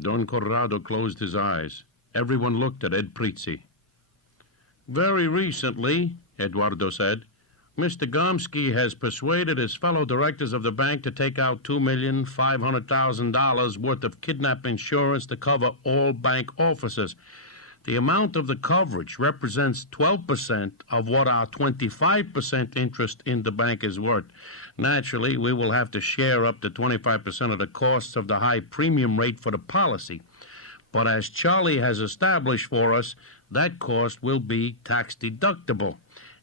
Don Corrado closed his eyes. Everyone looked at Ed Prizzi. Very recently, Eduardo said, Mr. Gomsky has persuaded his fellow directors of the bank to take out $2,500,000 worth of kidnap insurance to cover all bank officers. The amount of the coverage represents 12% of what our 25% interest in the bank is worth. Naturally, we will have to share up to 25% of the costs of the high premium rate for the policy. But as Charlie has established for us, that cost will be tax deductible.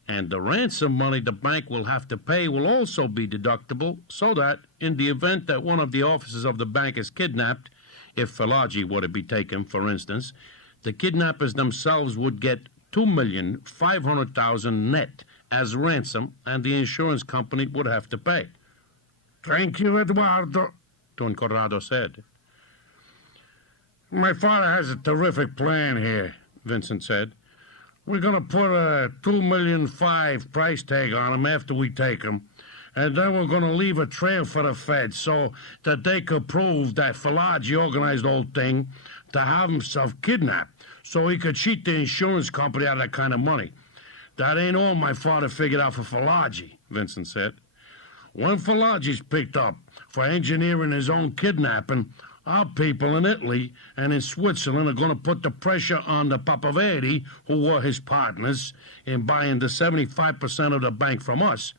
And the ransom money the bank will have to pay will also be deductible, so that, in the event that one of the officers of the bank is kidnapped, if Filagi were to be taken, for instance, the kidnappers themselves would get $2,500,000 net as ransom, and the insurance company would have to pay. Thank you, Eduardo, Don Corrado said. My father has a terrific plan here, Vincent said. We're going to put a $2.5 million price tag on him after we take him, and then we're going to leave a trail for the feds so that they could prove that Filagi organized the whole thing to have himself kidnapped so he could cheat the insurance company out of that kind of money. That ain't all my father figured out for Filagi, Vincent said. When Filagi's picked up for engineering his own kidnapping, our people in Italy and in Switzerland are going to put the pressure on the Papaveri, who were his partners, in buying the 75% of the bank from us,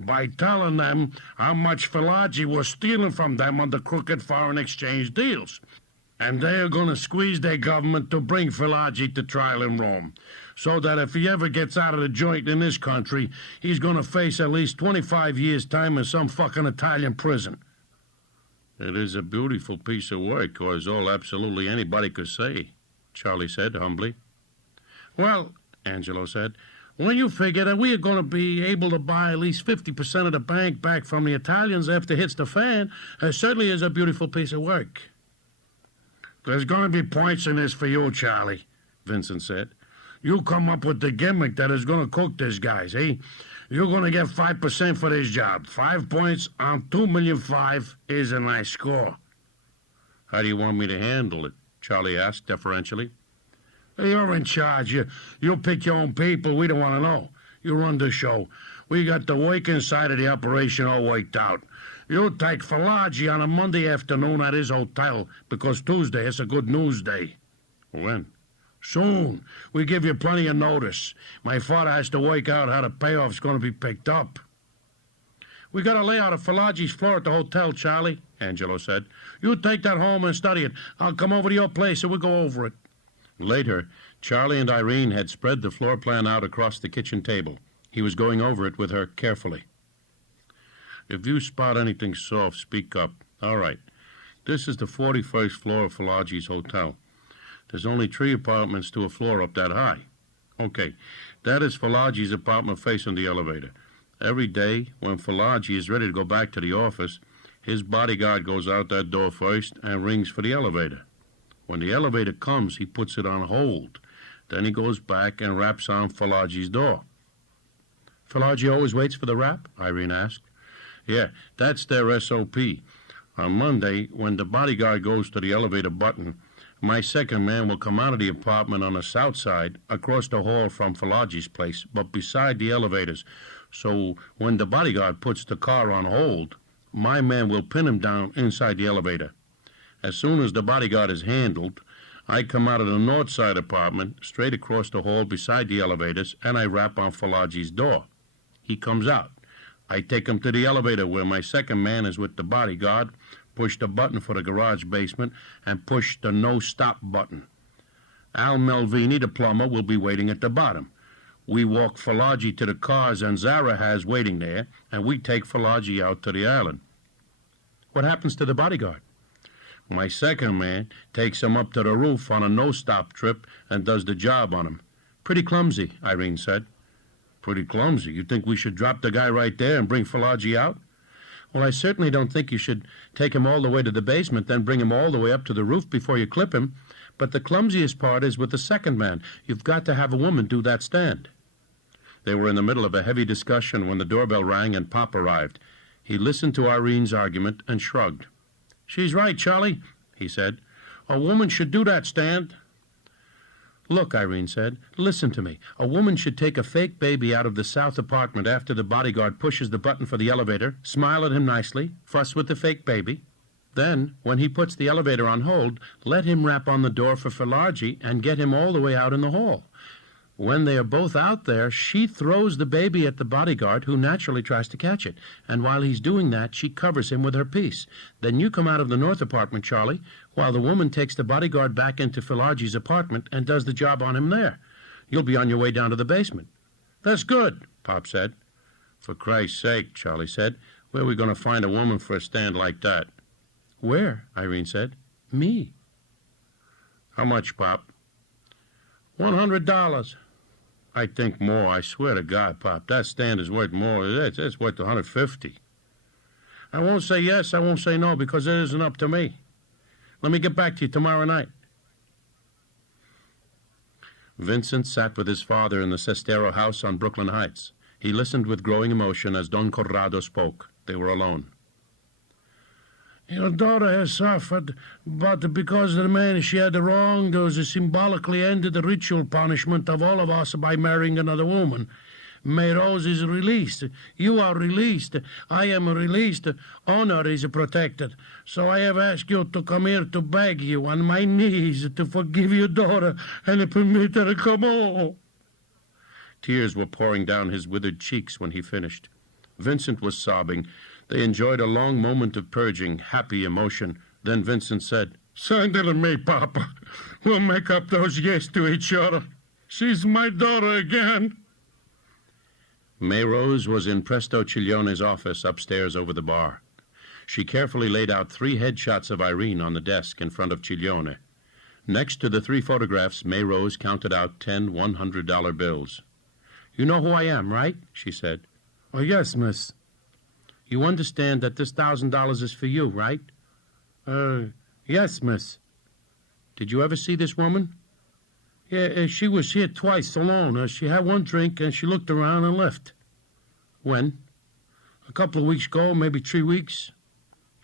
by telling them how much Filagi was stealing from them on the crooked foreign exchange deals. And they are going to squeeze their government to bring Filagi to trial in Rome, so that if he ever gets out of the joint in this country, he's going to face at least 25 years' time in some fucking Italian prison. It is a beautiful piece of work, or is all absolutely anybody could say, Charlie said humbly. Well, Angelo said, when you figure that we are going to be able to buy at least 50% of the bank back from the Italians after it hits the fan, it certainly is a beautiful piece of work. There's going to be points in this for you, Charlie, Vincent said. You come up with the gimmick that is going to cook these guys, eh? You're going to get 5% for this job. 5 points on $2.5 million is a nice score. How do you want me to handle it? Charlie asked deferentially. You're in charge. You pick your own people. We don't want to know. You run the show. We got the working side of the operation all worked out. You take Filagi on a Monday afternoon at his hotel, because Tuesday is a good news day. When? Soon. We give you plenty of notice. My father has to work out how the payoff's going to be picked up. We got a layout of Filagi's floor at the hotel, Charlie, Angelo said. You take that home and study it. I'll come over to your place and we'll go over it. Later, Charlie and Irene had spread the floor plan out across the kitchen table. He was going over it with her carefully. If you spot anything soft, speak up. All right. This is the 41st floor of Filagi's hotel. There's only 3 apartments to a floor up that high. Okay, that is Filagi's apartment facing the elevator. Every day, when Filagi is ready to go back to the office, his bodyguard goes out that door first and rings for the elevator. When the elevator comes, he puts it on hold. Then he goes back and raps on Filagi's door. Filagi always waits for the rap? Irene asked. Yeah, that's their SOP. On Monday, when the bodyguard goes to the elevator button, my second man will come out of the apartment on the south side, across the hall from Filagi's place, but beside the elevators. So when the bodyguard puts the car on hold, my man will pin him down inside the elevator. As soon as the bodyguard is handled, I come out of the north side apartment, straight across the hall beside the elevators, and I rap on Filagi's door. He comes out. I take him to the elevator where my second man is with the bodyguard, push the button for the garage basement, and push the no-stop button. Al Melvini, the plumber, will be waiting at the bottom. We walk Filagi to the cars and Zara has waiting there, and we take Filagi out to the island. What happens to the bodyguard? My second man takes him up to the roof on a no-stop trip and does the job on him. Pretty clumsy, Irene said. Pretty clumsy. You think we should drop the guy right there and bring Filagi out? Well, I certainly don't think you should take him all the way to the basement, then bring him all the way up to the roof before you clip him. But the clumsiest part is with the second man. You've got to have a woman do that stand. They were in the middle of a heavy discussion when the doorbell rang and Pop arrived. He listened to Irene's argument and shrugged. She's right, Charlie, he said. A woman should do that, Stan. Look, Irene said, listen to me. A woman should take a fake baby out of the south apartment after the bodyguard pushes the button for the elevator, smile at him nicely, fuss with the fake baby. Then, when he puts the elevator on hold, let him rap on the door for Filargi and get him all the way out in the hall. When they are both out there, she throws the baby at the bodyguard, who naturally tries to catch it. And while he's doing that, she covers him with her piece. Then you come out of the north apartment, Charlie, while the woman takes the bodyguard back into Filargi's apartment and does the job on him there. You'll be on your way down to the basement. That's good, Pop said. For Christ's sake, Charlie said, where are we going to find a woman for a stand like that? Where? Irene said. Me. How much, Pop? $100. I think more. I swear to God, Pop, that stand is worth more. It's worth $150. I won't say yes, I won't say no, because it isn't up to me. Let me get back to you tomorrow night. Vincent sat with his father in the Sestero house on Brooklyn Heights. He listened with growing emotion as Don Corrado spoke. They were alone. Your daughter has suffered, but because of the man she had wronged, those symbolically ended the ritual punishment of all of us by marrying another woman. May Rose is released. You are released. I am released. Honor is protected. So I have asked you to come here to beg you on my knees to forgive your daughter and permit her to come home. Tears were pouring down his withered cheeks when he finished. Vincent was sobbing. They enjoyed a long moment of purging, happy emotion. Then Vincent said, "Send her to me, Papa. We'll make up those yes to each other. She's my daughter again." May Rose was in Presto Ciglione's office upstairs over the bar. She carefully laid out 3 headshots of Irene on the desk in front of Ciglione. Next to the 3 photographs, May Rose counted out 10 $100 bills. "You know who I am, right?" she said. "Oh, yes, miss." "You understand that this $1,000 is for you, right?" Yes, miss." "Did you ever see this woman?" "Yeah, she was here twice alone. She had one drink and she looked around and left." "When?" "A couple of weeks ago, maybe 3 weeks."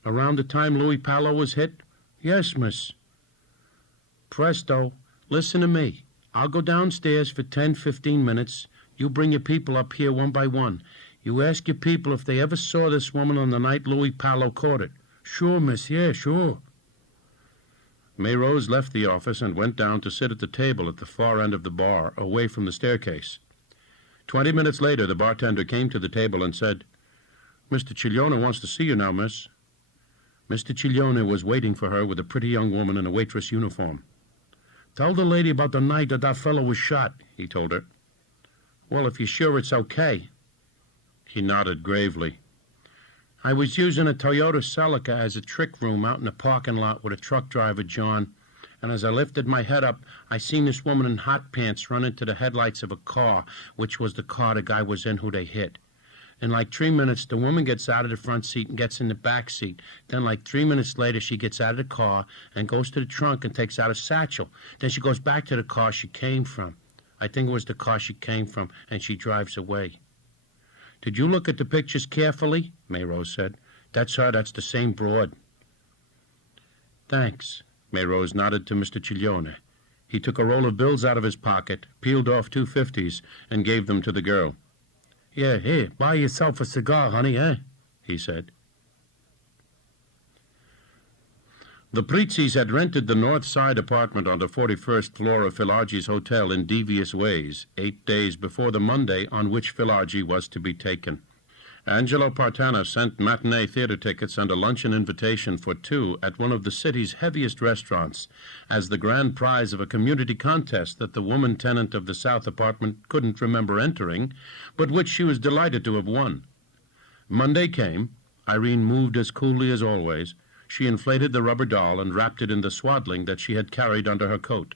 "Around the time Louis Palo was hit?" "Yes, miss." "Presto, listen to me. I'll go downstairs for 10-15 minutes. You bring your people up here one by one. You ask your people if they ever saw this woman on the night Louis Palo caught it." "Sure, miss, yeah, sure." May Rose left the office and went down to sit at the table at the far end of the bar, away from the staircase. 20 minutes later, the bartender came to the table and said, "Mr. Ciglione wants to see you now, miss." Mr. Ciglione was waiting for her with a pretty young woman in a waitress uniform. "Tell the lady about the night that fellow was shot," he told her. "Well, if you're sure it's okay." He nodded gravely. "I was using a Toyota Celica as a trick room out in the parking lot with a truck driver, John, and as I lifted my head up, I seen this woman in hot pants run into the headlights of a car, which was the car the guy was in who they hit. In like 3 minutes, the woman gets out of the front seat and gets in the back seat. Then like 3 minutes later, she gets out of the car and goes to the trunk and takes out a satchel. Then she goes back to the car she came from. I think it was the car she came from, and she drives away." "Did you look at the pictures carefully?" May Rose said. "That's her. That's the same broad." "Thanks." May Rose nodded to Mr. Ciglione. He took a roll of bills out of his pocket, peeled off 2 50s, and gave them to the girl. "Yeah, here, buy yourself a cigar, honey, eh?" he said. The Prizzis had rented the north side apartment on the 41st floor of Filargi's hotel in devious ways, 8 days before the Monday on which Filargi was to be taken. Angelo Partana sent matinee theater tickets and a luncheon invitation for 2 at one of the city's heaviest restaurants as the grand prize of a community contest that the woman tenant of the south apartment couldn't remember entering, but which she was delighted to have won. Monday came. Irene moved as coolly as always. She inflated the rubber doll and wrapped it in the swaddling that she had carried under her coat.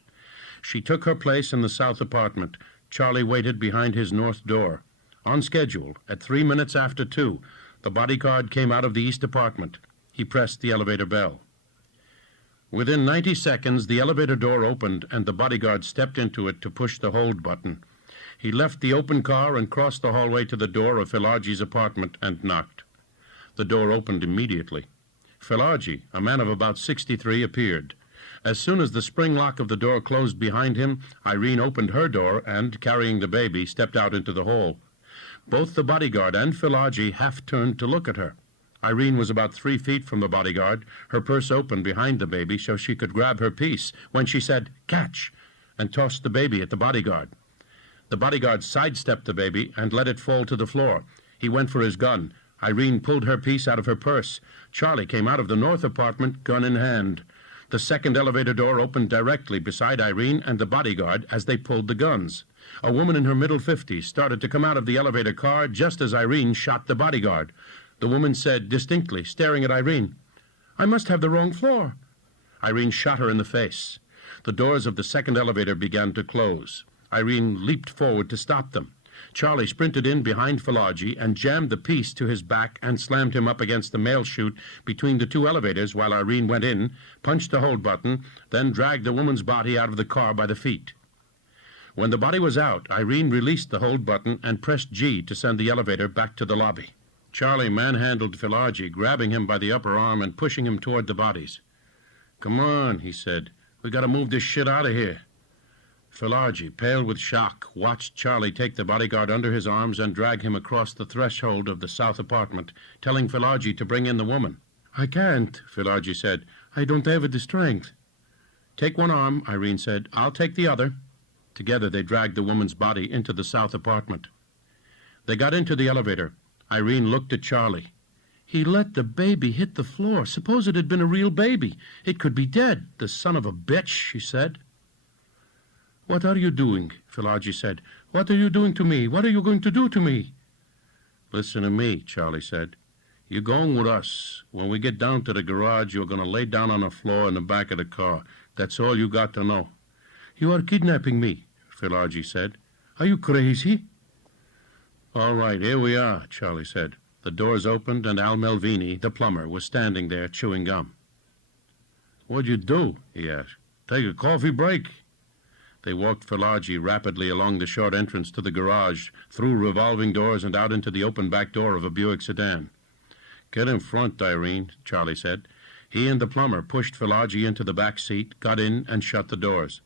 She took her place in the south apartment. Charlie waited behind his north door. On schedule, at 3 minutes after 2, the bodyguard came out of the east apartment. He pressed the elevator bell. Within 90 seconds, the elevator door opened, and the bodyguard stepped into it to push the hold button. He left the open car and crossed the hallway to the door of Filargi's apartment and knocked. The door opened immediately. Filargi, a man of about 63, appeared. As soon as the spring lock of the door closed behind him, Irene opened her door and, carrying the baby, stepped out into the hall. Both the bodyguard and Filagi half turned to look at her. Irene was about 3 feet from the bodyguard, her purse open behind the baby so she could grab her piece, when she said, "Catch!" and tossed the baby at the bodyguard. The bodyguard sidestepped the baby and let it fall to the floor. He went for his gun. Irene pulled her piece out of her purse. Charlie came out of the north apartment, gun in hand. The second elevator door opened directly beside Irene and the bodyguard as they pulled the guns. A woman in her middle 50s started to come out of the elevator car just as Irene shot the bodyguard. The woman said distinctly, staring at Irene, "I must have the wrong floor." Irene shot her in the face. The doors of the second elevator began to close. Irene leaped forward to stop them. Charlie sprinted in behind Filagi and jammed the piece to his back and slammed him up against the mail chute between the two elevators while Irene went in, punched the hold button, then dragged the woman's body out of the car by the feet. When the body was out, Irene released the hold button and pressed G to send the elevator back to the lobby. Charlie manhandled Filagi, grabbing him by the upper arm and pushing him toward the bodies. "Come on," he said. "We got to move this shit out of here." Filagi, pale with shock, watched Charlie take the bodyguard under his arms and drag him across the threshold of the south apartment, telling Filagi to bring in the woman. "I can't," Filagi said. "I don't have the strength." "Take one arm," Irene said. "I'll take the other." Together they dragged the woman's body into the south apartment. They got into the elevator. Irene looked at Charlie. "He let the baby hit the floor. Suppose it had been a real baby. It could be dead, the son of a bitch," she said. "What are you doing?" Filagi said. "What are you doing to me? What are you going to do to me?" "Listen to me," Charlie said. "You're going with us. When we get down to the garage, you're going to lay down on the floor in the back of the car. That's all you got to know." "You are kidnapping me," Filagi said. "Are you crazy?" "All right, here we are," Charlie said. The doors opened and Al Melvini, the plumber, was standing there chewing gum. "What'd you do?" he asked. "Take a coffee break?" They walked Filagi rapidly along the short entrance to the garage, through revolving doors and out into the open back door of a Buick sedan. "Get in front, Irene," Charlie said. He and the plumber pushed Filagi into the back seat, got in, and shut the doors.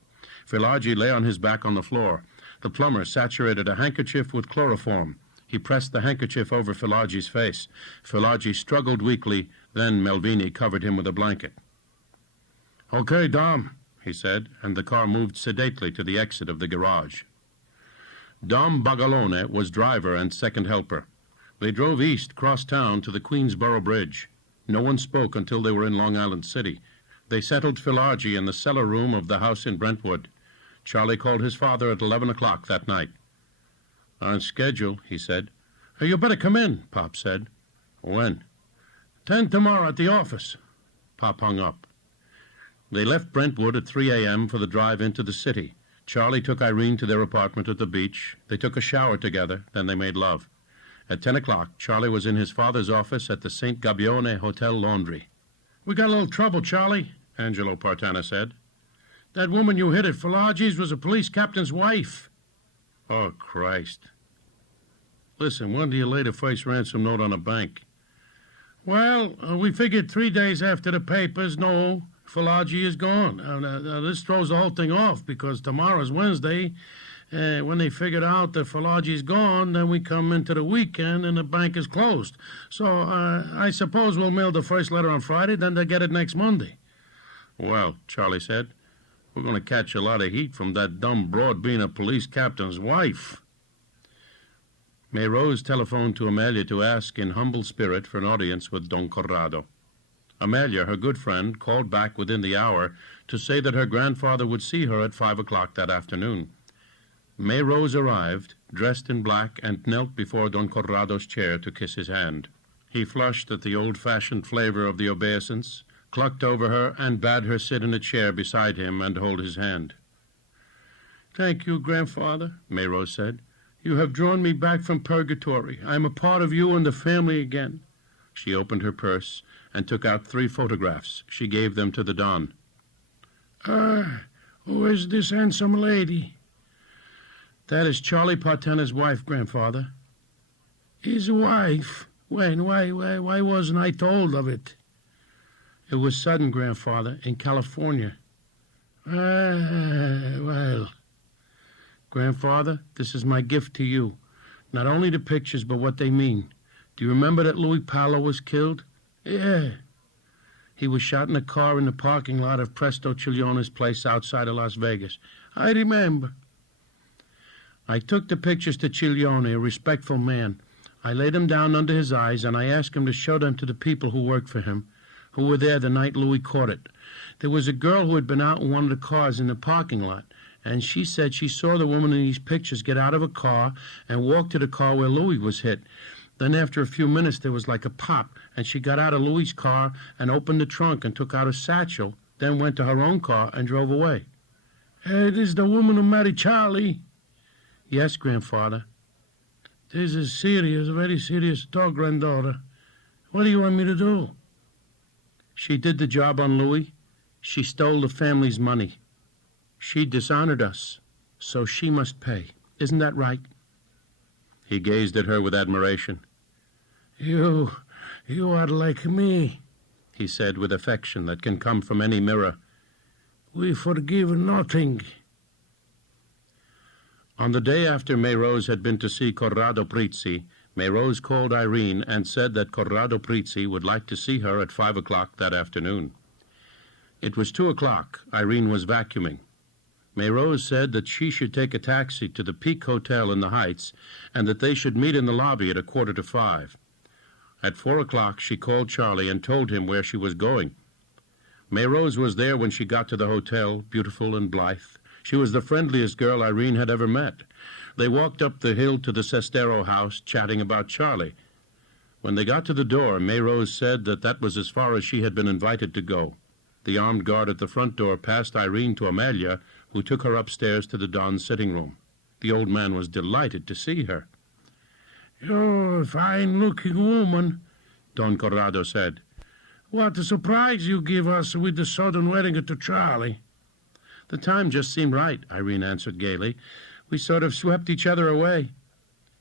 Filagi lay on his back on the floor. The plumber saturated a handkerchief with chloroform. He pressed the handkerchief over Filagi's face. Filagi struggled weakly, then Melvini covered him with a blanket. "Okay, Dom," he said, and the car moved sedately to the exit of the garage. Dom Bagalone was driver and second helper. They drove east, cross town, to the Queensboro Bridge. No one spoke until they were in Long Island City. They settled Filagi in the cellar room of the house in Brentwood. Charlie called his father at 11 o'clock that night. "On schedule," he said. "Hey, you better come in," Pop said. "When?" 10 tomorrow at the office." Pop hung up. They left Brentwood at 3 a.m. for the drive into the city. Charlie took Irene to their apartment at the beach. They took a shower together, then they made love. At 10 o'clock, Charlie was in his father's office at the St. Gabbione Hotel Laundry. "We got a little trouble, Charlie," Angelo Partana said. "That woman you hit at Filagi's was a police captain's wife." "Oh, Christ." "Listen, when do you lay the first ransom note on a bank?" "Well, we figured 3 days after the papers know Filagi is gone. This throws the whole thing off because tomorrow's Wednesday. When they figured out that Filagi's gone, then we come into the weekend and the bank is closed. So I suppose we'll mail the first letter on Friday, then they'll get it next Monday." "Well," Charlie said, "we're going to catch a lot of heat from that dumb broad being a police captain's wife." May Rose telephoned to Amelia to ask in humble spirit for an audience with Don Corrado. Amelia, her good friend, called back within the hour to say that her grandfather would see her at 5 o'clock that afternoon. May Rose arrived, dressed in black, and knelt before Don Corrado's chair to kiss his hand. He flushed at the old-fashioned flavor of the obeisance, clucked over her, and bade her sit in a chair beside him and hold his hand. "Thank you, grandfather," May Rose said. "You have drawn me back from purgatory. I am a part of you and the family again." She opened her purse and took out 3 photographs. She gave them to the Don. Who is this handsome lady?" "That is Charlie Partana's wife, grandfather." "His wife? When? Why wasn't I told of it?" "It was sudden, grandfather, in California." Well, Grandfather, this is my gift to you. Not only the pictures, but what they mean. Do you remember that Louis Paolo was killed? Yeah. He was shot in a car in the parking lot of Presto Ciglione's place outside of Las Vegas. I remember. I took the pictures to Ciglione, a respectful man. I laid them down under his eyes, and I asked him to show them to the people who worked for him, who were there the night Louis caught it. There was a girl who had been out in one of the cars in the parking lot, and she said she saw the woman in these pictures get out of a car and walk to the car where Louis was hit. Then after a few minutes, there was like a pop, and she got out of Louis' car and opened the trunk and took out a satchel, then went to her own car and drove away. Hey, this is the woman who married Charlie? Yes, Grandfather. This is serious, very serious talk, granddaughter. What do you want me to do? She did the job on Louis. She stole the family's money. She dishonored us, so she must pay. Isn't that right? He gazed at her with admiration. You are like me, he said with affection that can come from any mirror. We forgive nothing. On the day after Mayrose had been to see Corrado Prizzi, Mayrose called Irene and said that Corrado Prizzi would like to see her at 5 o'clock that afternoon. It was 2 o'clock. Irene was vacuuming. Mayrose said that she should take a taxi to the Peak Hotel in the Heights and that they should meet in the lobby at 4:45. At 4 o'clock, she called Charlie and told him where she was going. Mayrose was there when she got to the hotel, beautiful and blithe. She was the friendliest girl Irene had ever met. They walked up the hill to the Sestero house, chatting about Charlie. When they got to the door, Mayrose said that was as far as she had been invited to go. The armed guard at the front door passed Irene to Amelia, who took her upstairs to the Don's sitting room. The old man was delighted to see her. You're a fine-looking woman, Don Corrado said. What a surprise you give us with the sudden wedding to Charlie. The time just seemed right, Irene answered gaily. We sort of swept each other away.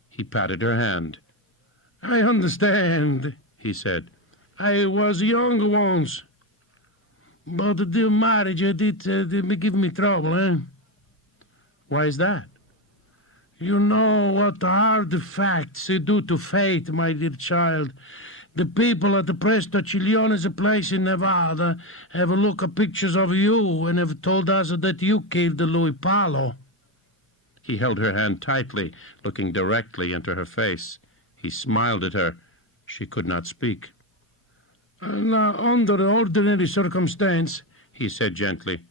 He patted her hand. I understand, he said. I was young once. But the marriage did give me trouble, eh? Why is that? You know what hard facts do to fate, my dear child. The people at the Presto Ciglione's place in Nevada have a look at pictures of you and have told us that you killed Louis Paolo. He held her hand tightly, looking directly into her face. He smiled at her. She could not speak. Now, under ordinary circumstance, he said gently,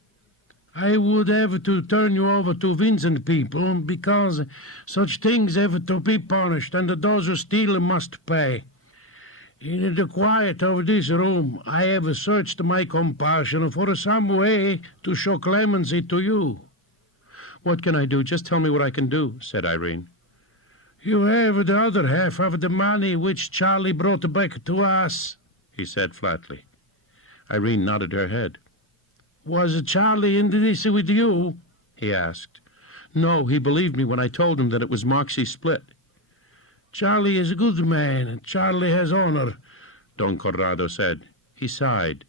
I would have to turn you over to Vincent people because such things have to be punished and those who steal must pay. In the quiet of this room, I have searched my compassion for some way to show clemency to you. What can I do? Just tell me what I can do, said Irene. You have the other half of the money which Charlie brought back to us, he said flatly. Irene nodded her head. Was Charlie in this with you? He asked. No, he believed me when I told him that it was Moxie's split. Charlie is a good man. Charlie has honor, Don Corrado said. He sighed.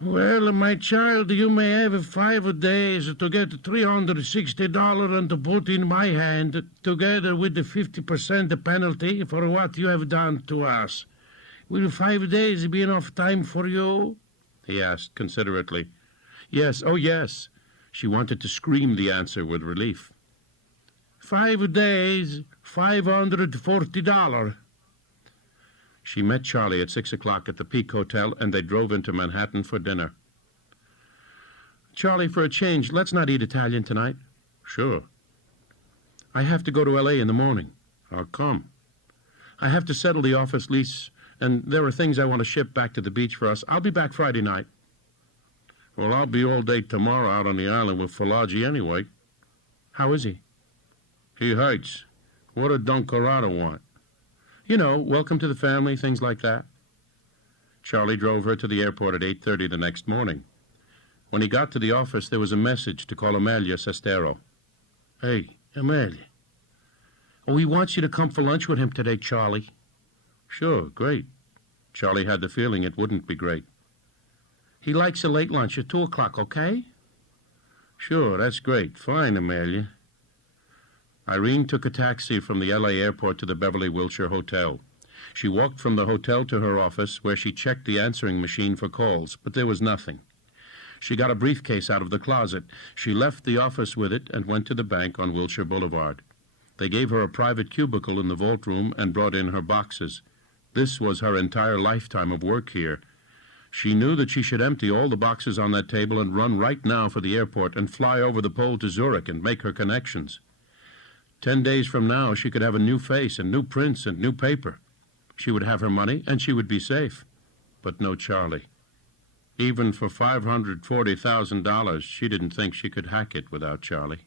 Well, my child, you may have 5 days to get $360 and to put in my hand, together with the 50% penalty for what you have done to us. Will 5 days be enough time for you? He asked considerately. Yes, oh yes. She wanted to scream the answer with relief. 5 days, $540. She met Charlie at 6 o'clock at the Peak Hotel, and they drove into Manhattan for dinner. Charlie, for a change, let's not eat Italian tonight. Sure. I have to go to L.A. in the morning. I'll come. I have to settle the office lease, and there are things I want to ship back to the beach for us. I'll be back Friday night. Well, I'll be all day tomorrow out on the island with Falagi anyway. How is he? He hurts. What did Don Corrado want? You know, welcome to the family, things like that. Charlie drove her to the airport at 8:30 the next morning. When he got to the office, there was a message to call Amelia Sestero. Hey, Amelia. Oh, he wants you to come for lunch with him today, Charlie. Sure, great. Charlie had the feeling it wouldn't be great. He likes a late lunch at 2 o'clock, okay? Sure, that's great. Fine, Amelia. Irene took a taxi from the L.A. airport to the Beverly Wilshire Hotel. She walked from the hotel to her office, where she checked the answering machine for calls, but there was nothing. She got a briefcase out of the closet. She left the office with it and went to the bank on Wilshire Boulevard. They gave her a private cubicle in the vault room and brought in her boxes. This was her entire lifetime of work here. She knew that she should empty all the boxes on that table and run right now for the airport and fly over the pole to Zurich and make her connections. 10 days from now, she could have a new face and new prints and new paper. She would have her money and she would be safe. But no Charlie. Even for $540,000, she didn't think she could hack it without Charlie.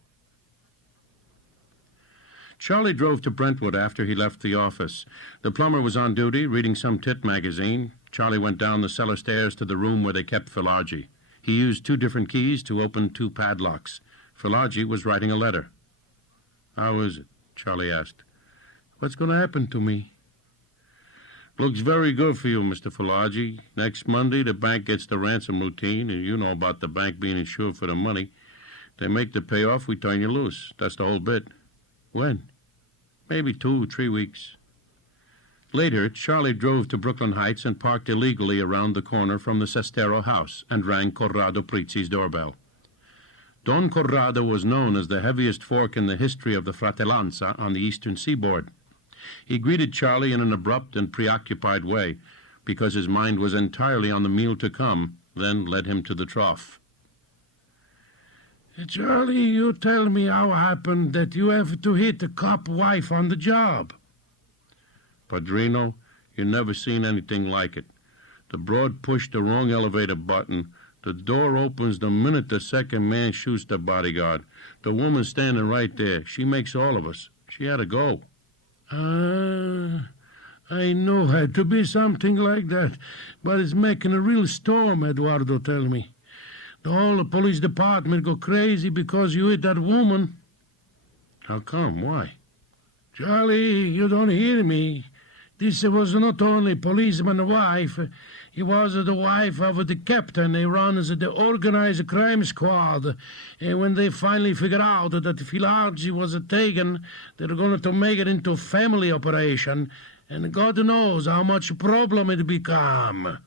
Charlie drove to Brentwood after he left the office. The plumber was on duty, reading some tit magazine. Charlie went down the cellar stairs to the room where they kept Filagi. He used 2 different keys to open 2 padlocks. Filagi was writing a letter. "How is it?" Charlie asked. "What's going to happen to me?" "Looks very good for you, Mr. Filagi. Next Monday, the bank gets the ransom routine, and you know about the bank being insured for the money. They make the payoff, we turn you loose. That's the whole bit." "When?" "Maybe 2-3 weeks. Later, Charlie drove to Brooklyn Heights and parked illegally around the corner from the Sestero house and rang Corrado Prizzi's doorbell. Don Corrado was known as the heaviest fork in the history of the Fratellanza on the eastern seaboard. He greeted Charlie in an abrupt and preoccupied way, because his mind was entirely on the meal to come, then led him to the trough. "Charlie, you tell me how happened that you have to hit a cop wife on the job." "Padrino, you never seen anything like it. The broad pushed the wrong elevator button. The door opens the minute the second man shoots the bodyguard. The woman standing right there. She makes all of us. She had to go." I know it had to be something like that, but it's making a real storm, Eduardo tell me. The whole police department go crazy because you hit that woman." "How come? Why?" "Charlie, you don't hear me. This was not only policeman's wife. He was the wife of the captain. He runs the organized crime squad. And when they finally figure out that Filagi was taken, they're going to make it into a family operation. And God knows how much problem it become."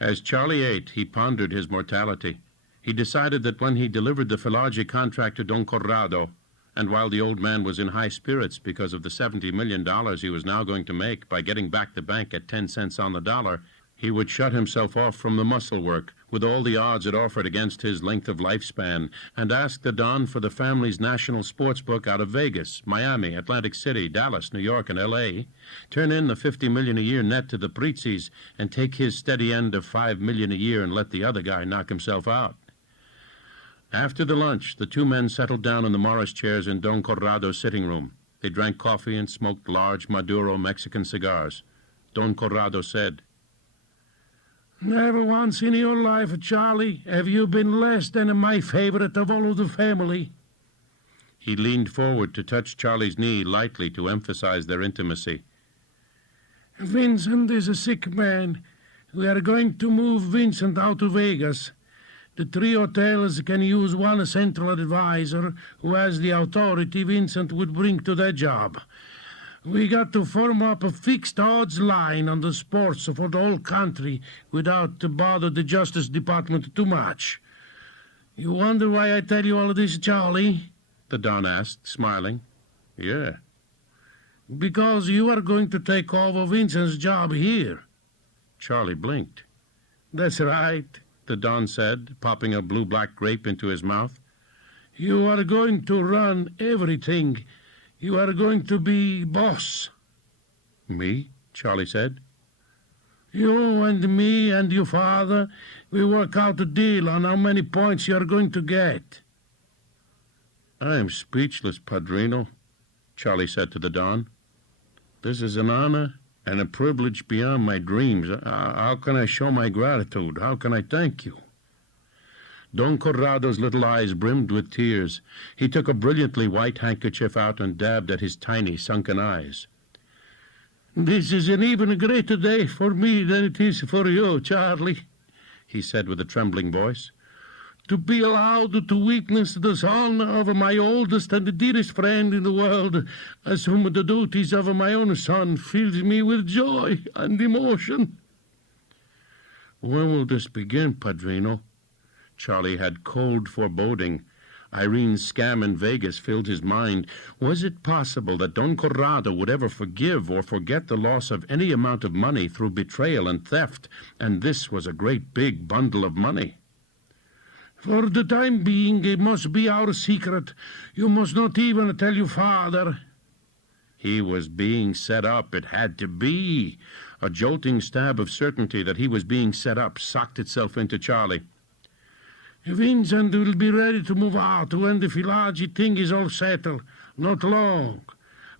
As Charlie ate, he pondered his mortality. He decided that when he delivered the Filagi contract to Don Corrado, and while the old man was in high spirits because of the $70 million he was now going to make by getting back the bank at 10 cents on the dollar, he would shut himself off from the muscle work, with all the odds it offered against his length of lifespan, and ask the Don for the family's national sports book out of Vegas, Miami, Atlantic City, Dallas, New York, and L.A., turn in the $50 million a year net to the Prizzis, and take his steady end of $5 million a year and let the other guy knock himself out. After the lunch, the 2 men settled down in the Morris chairs in Don Corrado's sitting room. They drank coffee and smoked large Maduro Mexican cigars. Don Corrado said, "Never once in your life, Charlie, have you been less than my favorite of all of the family." He leaned forward to touch Charlie's knee lightly to emphasize their intimacy. "Vincent is a sick man. We are going to move Vincent out to Vegas. The 3 hotels can use one central advisor who has the authority Vincent would bring to that job. We got to form up a fixed odds line on the sports for the whole country without to bother the Justice Department too much. You wonder why I tell you all of this, Charlie?" the Don asked, smiling. "Yeah." "Because you are going to take over Vincent's job here." Charlie blinked. "That's right," the Don said, popping a blue-black grape into his mouth. "You are going to run everything. You are going to be boss." "Me?" Charlie said. "You and me and your father, we work out a deal on how many points you are going to get." "I am speechless, Padrino," Charlie said to the Don. "This is an honor and a privilege beyond my dreams. How can I show my gratitude? How can I thank you?" Don Corrado's little eyes brimmed with tears. He took a brilliantly white handkerchief out and dabbed at his tiny, sunken eyes. "This is an even greater day for me than it is for you, Charlie. he said with a trembling voice. To be allowed to witness the son of my oldest and dearest friend in the world assume the duties of my own son fills me with joy and emotion. When will this begin, Padrino? Charlie had cold foreboding. Irene's scam in Vegas filled his mind. Was it possible that Don Corrado would ever forgive or forget the loss of any amount of money through betrayal and theft? And this was a great big bundle of money. For the time being, it must be our secret. You must not even tell your father. He was being set up. It had to be. A jolting stab of certainty that he was being set up socked itself into Charlie. Vincent will be ready to move out when the Filagi thing is all settled. Not long.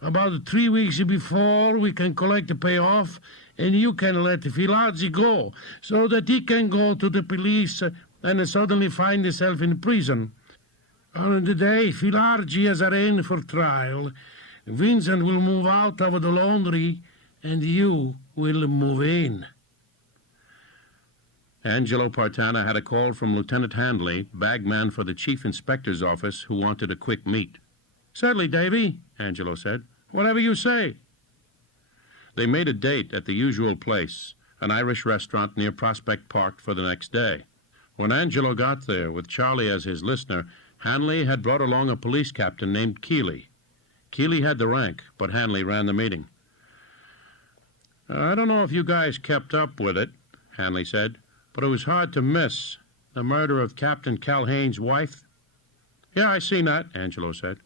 About 3 weeks before, we can collect the payoff, and you can let Filagi go, so that he can go to the police and suddenly find himself in prison. On the day Filagi is arraigned for trial, Vincent will move out of the laundry, and you will move in. Angelo Partana had a call from Lieutenant Handley, bagman for the chief inspector's office, who wanted a quick meet. Certainly, Davy, Angelo said. Whatever you say. They made a date at the usual place, an Irish restaurant near Prospect Park, for the next day. When Angelo got there, with Charlie as his listener, Handley had brought along a police captain named Keeley. Keeley had the rank, but Handley ran the meeting. I don't know if you guys kept up with it, Handley said, but it was hard to miss. The murder of Captain Calhoun's wife. Yeah, I seen that, Angelo said.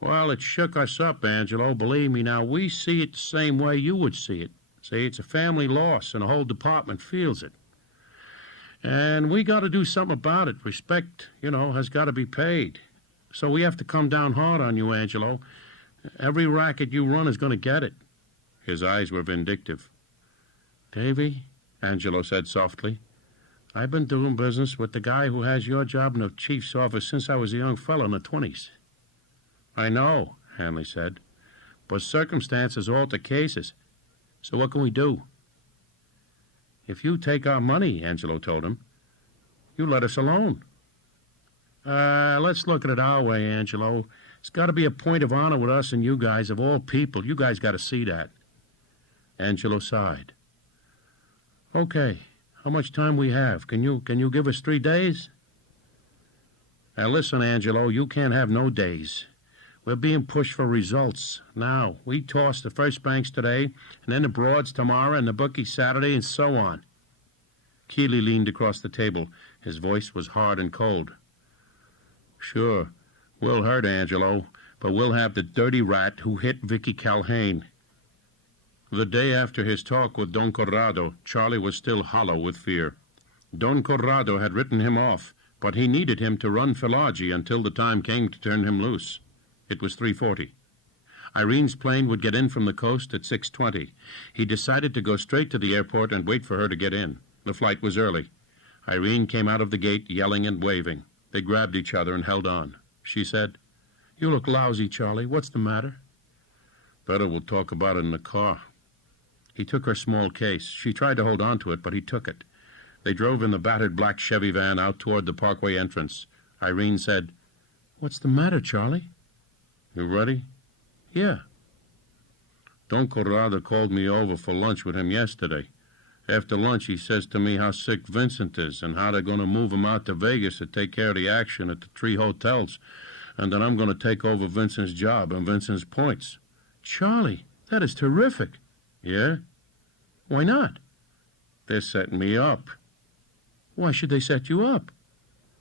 Well, it shook us up, Angelo. Believe me now, we see it the same way you would see it. See, it's a family loss, and the whole department feels it. And we got to do something about it. Respect, has got to be paid. So we have to come down hard on you, Angelo. Every racket you run is going to get it. His eyes were vindictive. Davy, Angelo said softly, I've been doing business with the guy who has your job in the chief's office since I was a young fellow in the 20s. I know, Handley said, but circumstances alter cases. So what can we do? If you take our money, Angelo told him, you let us alone. Let's look at it our way, Angelo. It's got to be a point of honor with us and you guys, of all people. You guys got to see that. Angelo sighed. Okay, how much time we have? Can you give us 3 days? Now listen, Angelo, you can't have no days. We're being pushed for results. Now, we toss the first banks today, and then the Broads tomorrow, and the bookies Saturday, and so on. Keeley leaned across the table. His voice was hard and cold. Sure, we'll hurt Angelo, but we'll have the dirty rat who hit Vicky Calhoun. The day after his talk with Don Corrado, Charlie was still hollow with fear. Don Corrado had written him off, but he needed him to run Filagi until the time came to turn him loose. It was 3:40. Irene's plane would get in from the coast at 6:20. He decided to go straight to the airport and wait for her to get in. The flight was early. Irene came out of the gate yelling and waving. They grabbed each other and held on. She said, You look lousy, Charlie. What's the matter? Better we'll talk about it in the car. He took her small case. She tried to hold on to it, but he took it. They drove in the battered black Chevy van out toward the Parkway entrance. Irene said, What's the matter, Charlie? You ready? Yeah. Don Corrado called me over for lunch with him yesterday. After lunch, he says to me how sick Vincent is and how they're going to move him out to Vegas to take care of the action at the 3 hotels, and that I'm going to take over Vincent's job and Vincent's points. Charlie, that is terrific. Yeah? Why not? They're setting me up. Why should they set you up?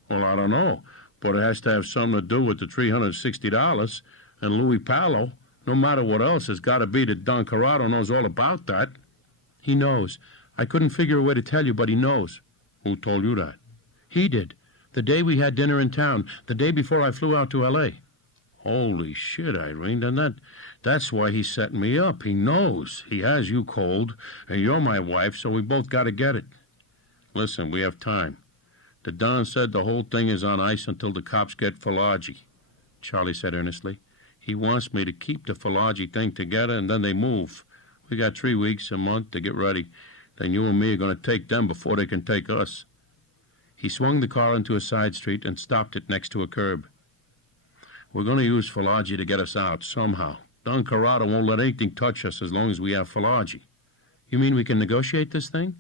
Well, I don't know, but it has to have something to do with the $360, and Louis Paolo, no matter what else, has got to be that Don Corrado knows all about that. He knows. I couldn't figure a way to tell you, but he knows. Who told you that? He did. The day we had dinner in town, the day before I flew out to L.A. Holy shit, Irene, then that's why he's setting me up. He knows. He has you cold, and you're my wife, so we both got to get it. Listen, we have time. The Don said the whole thing is on ice until the cops get Filagi. Charlie said earnestly. He wants me to keep the Filagi thing together, and then they move. We got 3 weeks, a month to get ready. Then you and me are going to take them before they can take us. He swung the car into a side street and stopped it next to a curb. "We're going to use Falagi to get us out, somehow. Don Corrado won't let anything touch us as long as we have Falagi." "You mean we can negotiate this thing?"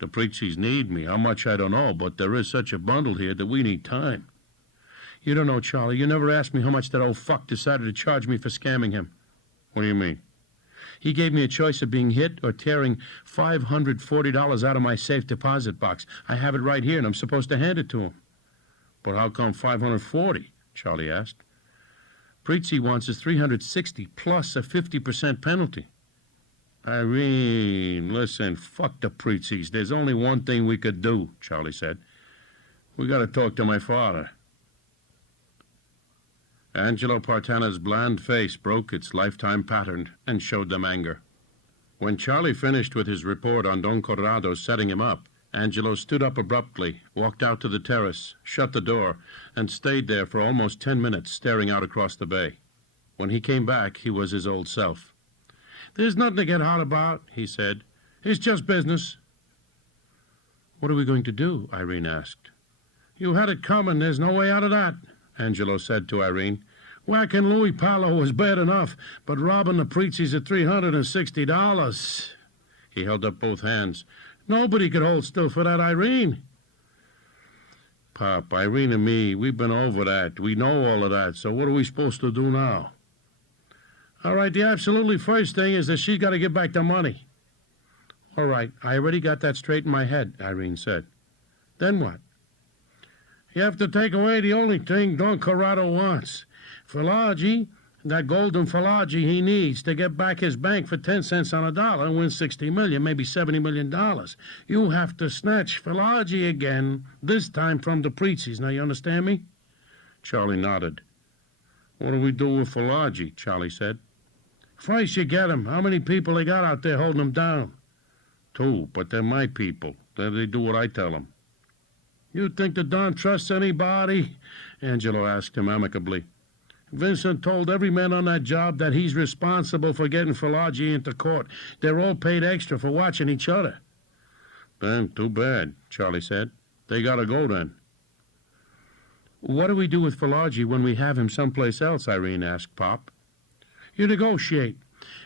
"The Prizzis need me. How much, I don't know, but there is such a bundle here that we need time." "You don't know, Charlie. You never asked me how much that old fuck decided to charge me for scamming him." "What do you mean?" "He gave me a choice of being hit or tearing $540 out of my safe deposit box. I have it right here, and I'm supposed to hand it to him." "But how come 540? Charlie asked. "Prizzi wants his 360 plus a 50% penalty." "Irene, listen, fuck the Prizzis. There's only one thing we could do," Charlie said. "We got to talk to my father." Angelo Partana's bland face broke its lifetime pattern and showed them anger. When Charlie finished with his report on Don Corrado setting him up, Angelo stood up abruptly, walked out to the terrace, shut the door, and stayed there for almost 10 minutes, staring out across the bay. When he came back, he was his old self. "There's nothing to get hot about," he said. "It's just business." "What are we going to do?" Irene asked. "You had it coming. There's no way out of that," Angelo said to Irene. "Whacking Louis Paolo was bad enough, but robbing the Prizzis at $360. He held up both hands. "Nobody could hold still for that, Irene." "Pop, Irene and me, we've been over that. We know all of that, so what are we supposed to do now?" "All right, the absolutely first thing is that she's got to give back the money." "All right, I already got that straight in my head," Irene said. "Then what?" "You have to take away the only thing Don Corrado wants. Falagi, that golden Falagi he needs to get back his bank for 10 cents on a dollar and win $60 million, maybe $70 million. You have to snatch Falagi again, this time from the Prizzis. Now, you understand me?" Charlie nodded. "What do we do with Falagi?" Charlie said. "First you get him. How many people they got out there holding him down?" "2, but they're my people. They do what I tell them." "You think the Don trusts anybody?" Angelo asked him amicably. "Vincent told every man on that job that he's responsible for getting Falagi into court. They're all paid extra for watching each other." "Then, too bad," Charlie said. "They gotta go then." "What do we do with Falagi when we have him someplace else?" Irene asked Pop. "You negotiate.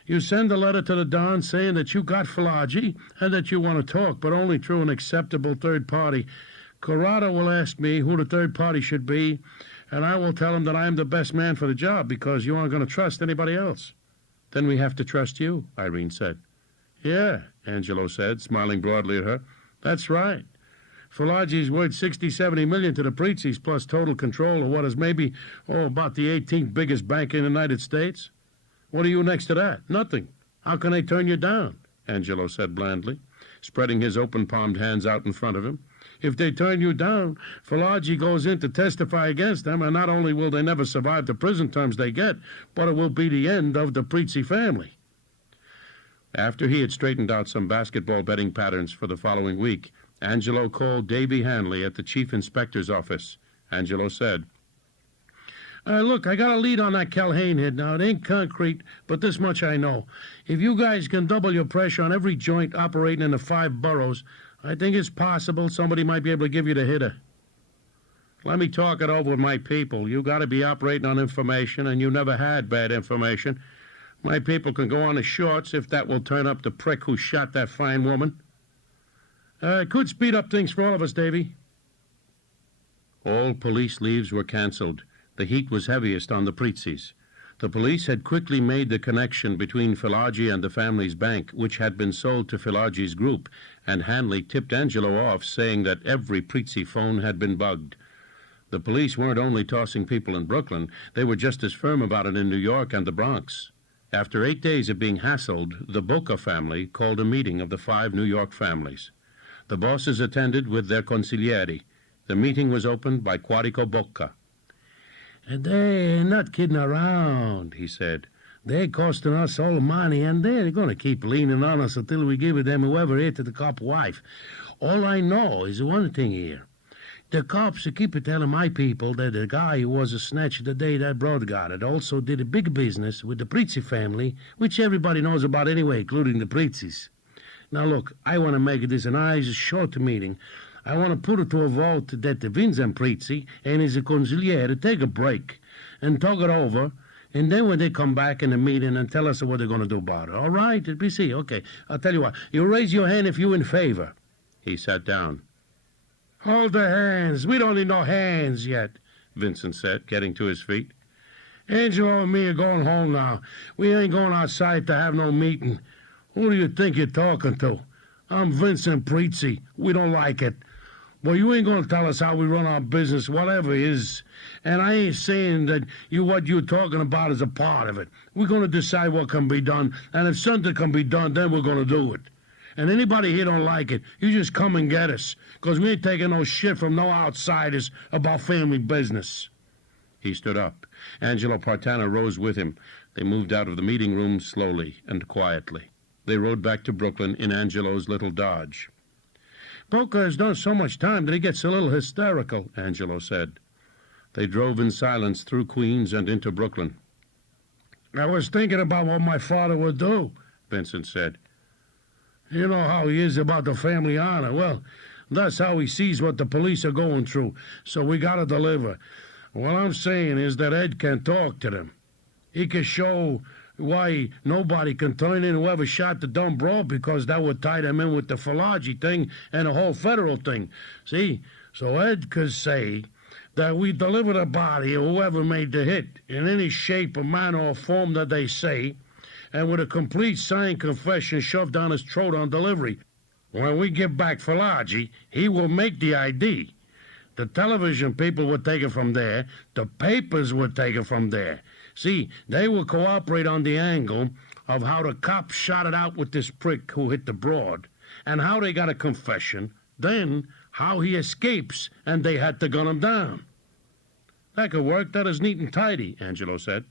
You send a letter to the Don saying that you got Falagi and that you want to talk, but only through an acceptable third party. Corrado will ask me who the third party should be, and I will tell him that I am the best man for the job because you aren't going to trust anybody else." "Then we have to trust you," Irene said. "Yeah," Angelo said, smiling broadly at her. "That's right. Falagi's worth 60, 70 million to the Prizzis, plus total control of what is maybe, about the 18th biggest bank in the United States. What are you next to that? Nothing. How can they turn you down?" Angelo said blandly, spreading his open-palmed hands out in front of him. "If they turn you down, Falagi goes in to testify against them, and not only will they never survive the prison terms they get, but it will be the end of the Prizzi family." After he had straightened out some basketball betting patterns for the following week, Angelo called Davy Hanley at the chief inspector's office. Angelo said, Look, I got a lead on that Calhoun hit now. It ain't concrete, but this much I know. If you guys can double your pressure on every joint operating in the 5 boroughs, I think it's possible somebody might be able to give you the hitter." "Let me talk it over with my people. You got to be operating on information, and you never had bad information. My people can go on the shorts if that will turn up the prick who shot that fine woman." It could speed up things for all of us, Davy." All police leaves were canceled. The heat was heaviest on the Prizzis. The police had quickly made the connection between Falagi and the family's bank, which had been sold to Falagi's group, and Hanley tipped Angelo off, saying that every Prizzi phone had been bugged. The police weren't only tossing people in Brooklyn, they were just as firm about it in New York and the Bronx. After 8 days of being hassled, the Bocca family called a meeting of the 5 New York families. The bosses attended with their consiglieri. The meeting was opened by Quarico Bocca. "And they're not kidding around," he said. "They're costing us all the money, and they're going to keep leaning on us until we give it them whoever hit the cop wife. All I know is one thing here. The cops keep telling my people that the guy who was a snatch the day that broad got it also did a big business with the Prizzi family, which everybody knows about anyway, including the Prizzis. Now, look, I want to make this a nice, short meeting. I want to put it to a vote that Vincent Prizzi and his consigliere take a break and talk it over, and then when they come back in the meeting and tell us what they're going to do about it. All right, PC? Okay, I'll tell you what. You raise your hand if you're in favor. He sat down. Hold the hands. We don't need no hands yet, Vincent said, getting to his feet. Angelo and me are going home now. We ain't going outside to have no meeting. Who do you think you're talking to? I'm Vincent Prizzi. We don't like it. Well, you ain't going to tell us how we run our business, whatever it is. And I ain't saying that what you're talking about is a part of it. We're going to decide what can be done, and if something can be done, then we're going to do it. And anybody here don't like it, you just come and get us, because we ain't taking no shit from no outsiders about family business. He stood up. Angelo Partana rose with him. They moved out of the meeting room slowly and quietly. They rode back to Brooklyn in Angelo's little Dodge. Boca has done so much time that he gets a little hysterical, Angelo said. They drove in silence through Queens and into Brooklyn. I was thinking about what my father would do, Vincent said. You know how he is about the family honor. Well, that's how he sees what the police are going through, so we got to deliver. What I'm saying is that Ed can talk to them. He can show why nobody can turn in whoever shot the dumb broad, because that would tie them in with the Falagi thing and the whole federal thing. See? So Ed could say that we delivered a body of whoever made the hit in any shape or manner or form that they say, and with a complete signed confession shoved down his throat on delivery. When we give back Falagi, he will make the ID. The television people would take it from there. The papers would take it from there. See, they will cooperate on the angle of how the cops shot it out with this prick who hit the broad, and how they got a confession, then how he escapes and they had to gun him down. That could work. That is neat and tidy, Angelo said.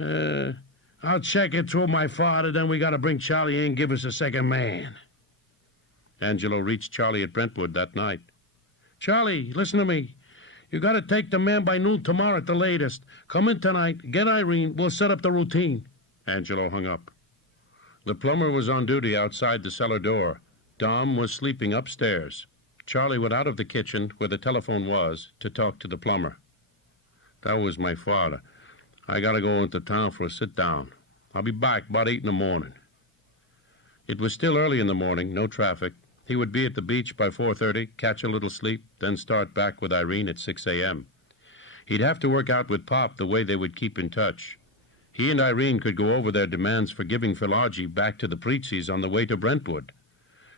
I'll check it through my father, then we got to bring Charlie in and give us a second man. Angelo reached Charlie at Brentwood that night. Charlie, listen to me. You got to take the man by noon tomorrow at the latest. Come in tonight, get Irene, we'll set up the routine. Angelo hung up. The plumber was on duty outside the cellar door. Dom was sleeping upstairs. Charlie went out of the kitchen, where the telephone was, to talk to the plumber. That was my father. I got to go into town for a sit-down. I'll be back about 8 in the morning. It was still early in the morning, no traffic. He would be at the beach by 4:30, catch a little sleep, then start back with Irene at 6 a.m. He'd have to work out with Pop the way they would keep in touch. He and Irene could go over their demands for giving Falagi back to the Prizzis on the way to Brentwood.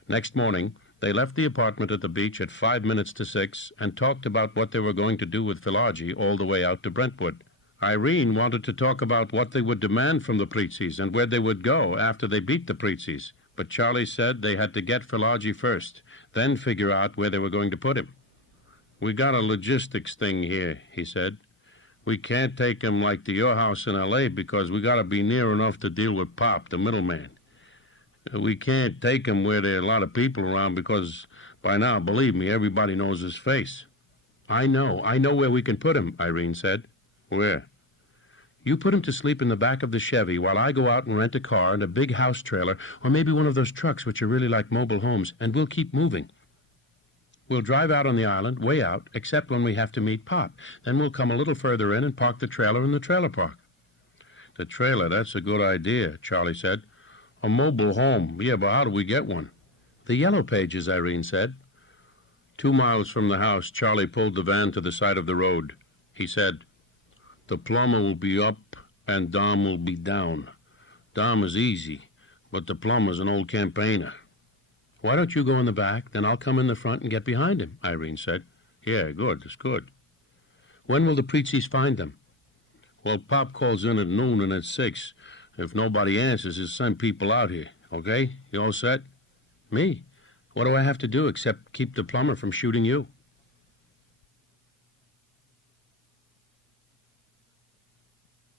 Next morning, they left the apartment at the beach at 5 minutes to 6 and talked about what they were going to do with Falagi all the way out to Brentwood. Irene wanted to talk about what they would demand from the Prizzis and where they would go after they beat the Prizzis. But Charlie said they had to get Falagi first, then figure out where they were going to put him. We got a logistics thing here, he said. We can't take him like to your house in L.A. because we got to be near enough to deal with Pop, the middleman. We can't take him where there are a lot of people around because by now, believe me, everybody knows his face. I know where we can put him, Irene said. Where? You put him to sleep in the back of the Chevy while I go out and rent a car and a big house trailer, or maybe one of those trucks which are really like mobile homes, and we'll keep moving. We'll drive out on the island, way out, except when we have to meet Pop. Then we'll come a little further in and park the trailer in the trailer park. The trailer, that's a good idea, Charlie said. A mobile home. Yeah, but how do we get one? The Yellow Pages, Irene said. 2 miles from the house, Charlie pulled the van to the side of the road. He said, The plumber will be up and Dom will be down. Dom is easy, but the plumber's an old campaigner. Why don't you go in the back, then I'll come in the front and get behind him, Irene said. Yeah, good, it's good. When will the Prizzis find them? Well, Pop calls in at noon and at 6. If nobody answers, he'll send people out here, okay? You all set? Me? What do I have to do except keep the plumber from shooting you?